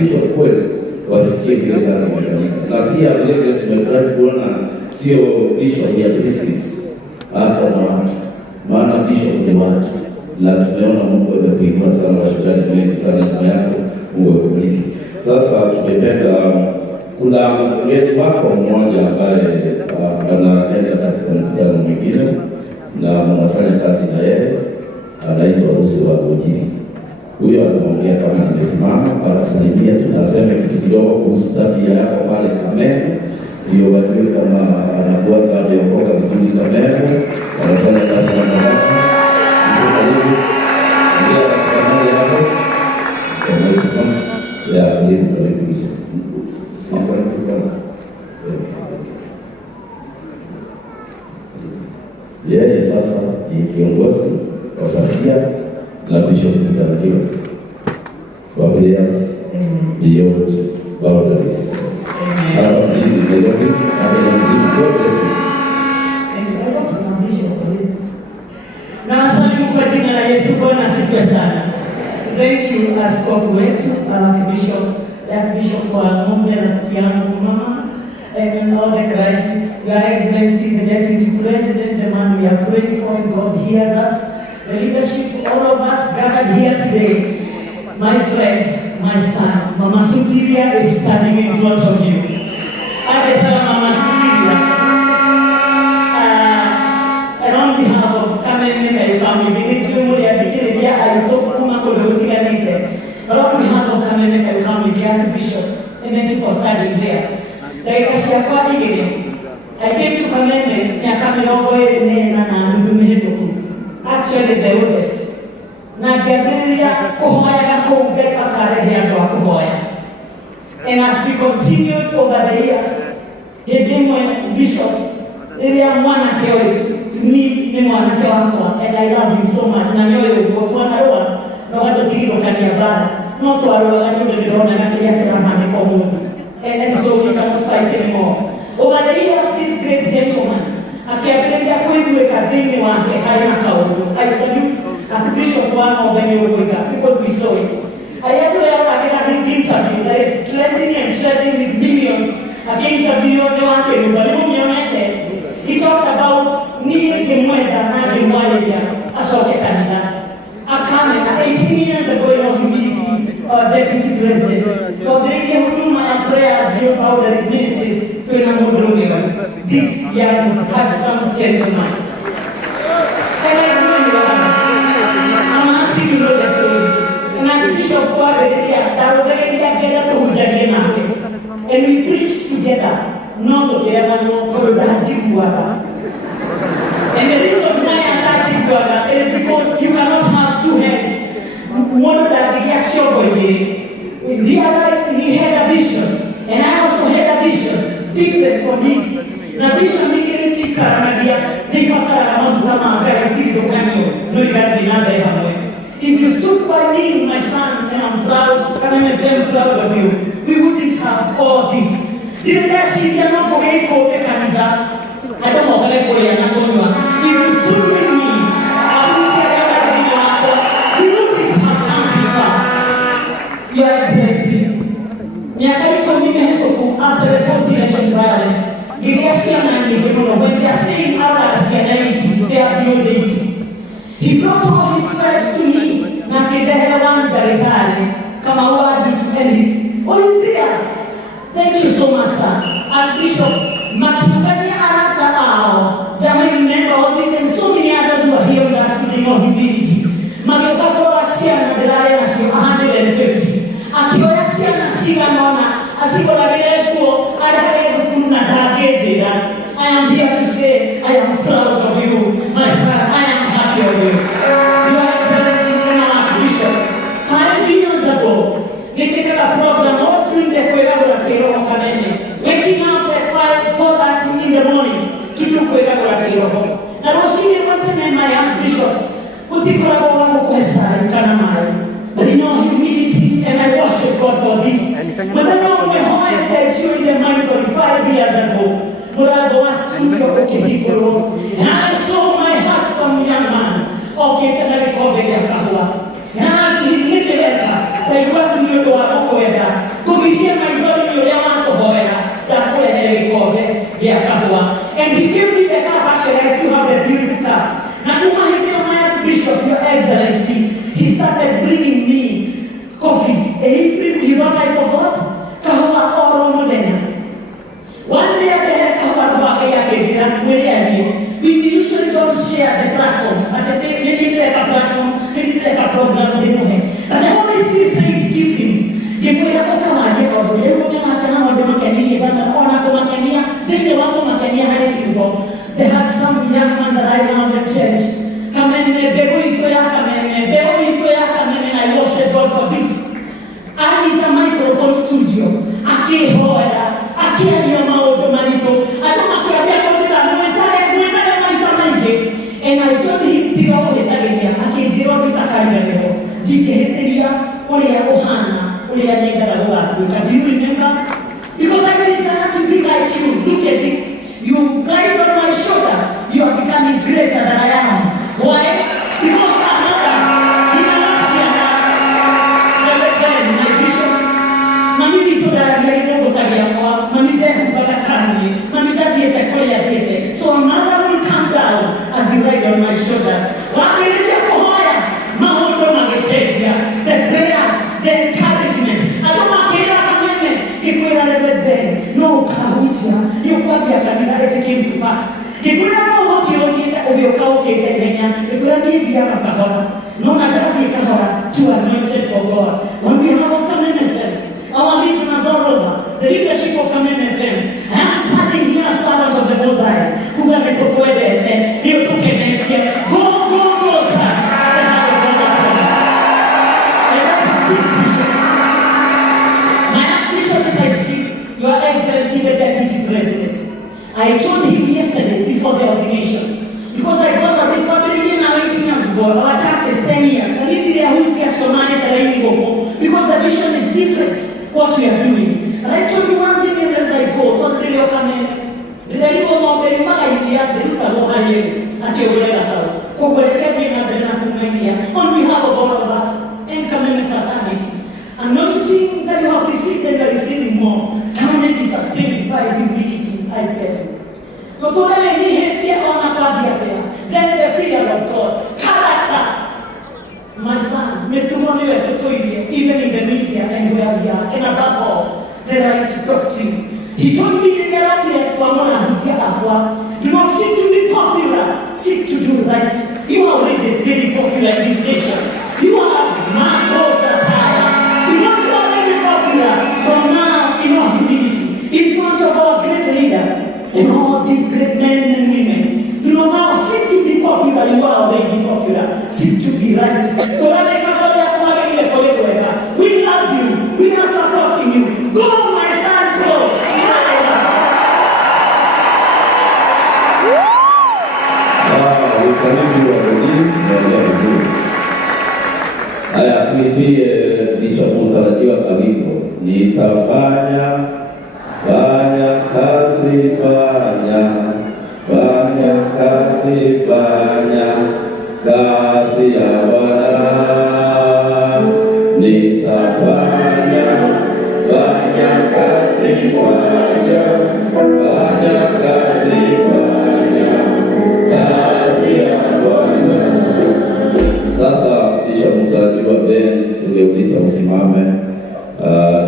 bishop kweli wasikie kile kazi inafanyika. Na pia vile tumefurahi kuona sio bishop ya Christmas hapa na watu, maana bishop ni watu, na tumeona Mungu amekuinua sana, washujaa wengi sana nyuma yako, Mungu akubariki. Sasa tumependa kuna mgeni wako mmoja ambaye anaenda katika mkutano mwingine na mnafanya kazi na yeye, anaitwa Rusi wa Gojiri. Huyo anaongea kama nimesimama, anasalimia, tunasema kitu kidogo kuhusu tabia yako pale Kameme, ndio wajue kama anakuwa ameokoka vizuri Kameme, anafanya kazi na Mungu. Msaidizi ndio anakuja hapo ya karibu yeye sasa ni kiongozi wa Fasia la Bishop Mtarajiwa wa Prayers Beyond Boundaries. Hapa mjini Nairobi, hapa ya mzima kwa na asante kwa jina la Yesu. Bwana asifiwe sana. Thank you askofu wetu, Bishop wa Ng'ombe, rafiki yangu mama, and all the clergy, Your Excellency, the Deputy President, the man we are praying for, and God hears us, the leadership, all of us gathered here today. My friend, my son, Mama Sukiria is standing in front of you. I tell Mama Sukiria, and on behalf of Kameme Kayukami, on behalf of Kameme Kayukami, Bishop, and thank you for standing there. I came to Kameme, actually the oldest. And as we continued over the years, the Bishop, to me, and I love him so much. And so we cannot fight anymore. Over the years, this great gentleman, I salute Bishop because we saw it. I had to have his interview that is trending with millions. He talked about Akame, 18 years ago in humility, Deputy President. So and prayers give out his ministries to this young handsome gentleman. And I know I'm asking you the story. And I'm Bishop and we preach together, not together, no together. And the reason why I'm touching God is because you cannot have two hands. One of that we realized he had a vision, and I also had a vision different from his. Na vision ni karanadia, ni kakara kama gari dokanyo, no igadi nada hamwe. If you stood by me, my son, and I'm proud, and I'm very proud of you, we wouldn't have all this. Didn't I see you not going to Canada? I don't know if you stood with me, I would say you wouldn't have done this far. Your Excellency, after the post-election violence, when they are saying others are 80, they are beyond 80. He brought all his friends to me, and his, oh, he's here. Thank you so much, sir. And Bishop, Jamani, remember all this and so many others who are here with us today on humility. Magekako wasia na delaya na shiwa 150. Akiwa sia na shiwa nona, asikola vile kuo, adakaya kukuna dageze. I am here to say, I am proud of you. My son, I am happy of you. You are Excellency Bishop. 5 years ago, they take a program, I was doing the Kwegabura Kero Kanene, waking up at 4:30 in the morning. Na roshini wote my young bishop utikora wangu kwa shari kana mai. But you know humility, and I worship God for this. But I know when I tell you in the mind 45 years ago, but I was studio okay, and I saw my handsome young man. Okay, can I recover the kahua? And I see little they want to go to Ngĩkwĩra ũkamaria kaũndũ rĩu ũnyonate na maũndũ makenirie bana ona kũmakenia thĩinĩ wa kũmakenia harĩ kiugo. There are some young men that I know in the church. Kameme mbegũ itũ ya kameme, mbegũ itũ ya kameme, and I worship God for this. Anyita microphone studio akĩhoera akĩaria maũndũ maritũ andũ makĩambia kũnjĩra mwĩtage maita maingĩ, and I told him tiga ũhĩtagĩria, akĩnjĩra ndikariganĩrwo ndingĩhĩtĩria ũrĩa ũhana ũrĩa nyendaga gũgatuĩka. Do you remember? Because I desire to be like you. Look at it. You glide on my shoulders. You are becoming greater than I am. Why? Because I'm not my bishop. Mami dito dahil ito kutagia ko. Mami dahil bagatani. Mami dahil koya diete. So another will come down as you ride on my shoulders. What will you do? Mahondo mageshetia. The prayers, the encouragement. Adomakera kameme. Kikwira levede. No kahutia. Yukwabia kanina it came to pass. Kikwira mahoki ogita obiokao keitenya. Kikwira bibia makahora. No nadabi kahora to anointed for God. On behalf of Kameme FM, our listeners all over, the leadership of Kameme FM, I am standing here as servant of the Most High. Who are the Tokoede? You took it. Go, sir. Your Excellency, the Deputy President. I told him yesterday before the ordination, because I got a recovery in our 18 years ago, our church is 10 years, and if they are because the vision is different, what we are doing. And I told you one thing as I go, don't tell your coming. Did I do a more very idea? The Luka Mohayem, at the Olega South, on behalf of all of us, and Kameme fraternity. Anointing that you have received and you are receiving more can be sustained by humility, I beg you. Then the fear of God, character. My son, even in the media and where we are, and above all, the right doctrine. He told me in the do not seek to be popular, seek to do right. You are already very popular in this nation. You are Marcos Ataya. Because you are very popular from now in all humility, in front of our great leader and all these great men and women. Do not now seek to be popular, you are already popular. Seek to be right. We love you. We are supporting you. Go, my son, go. Haya, tuimbie Bishop mtarajiwa karibu. Nitafanya kazi, fanya kazi ya Bwana. Nitafanya kazi, fanya kazi ya Bwana. Sasa Bishop mtarajiwa Ben, tungeuliza usimame,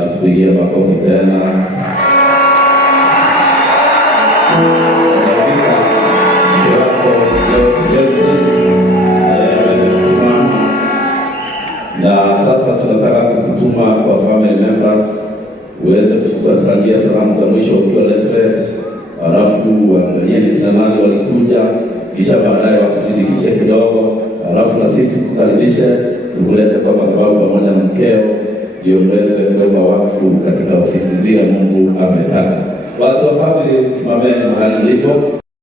tukupigie makofi tena. Na sasa tunataka kukutuma kwa family members uweze kusalia salamu za mwisho ukiwa Lefred, alafu angalie ni kina nani walikuja, kisha baadaye wakusindikishe kidogo, alafu na sisi tukukaribishe tukulete kwa madhabahu pamoja na mkeo, ndio uweze kuweka wakfu katika ofisi zile Mungu ametaka. Watu wa family, simameni mahali mlipo.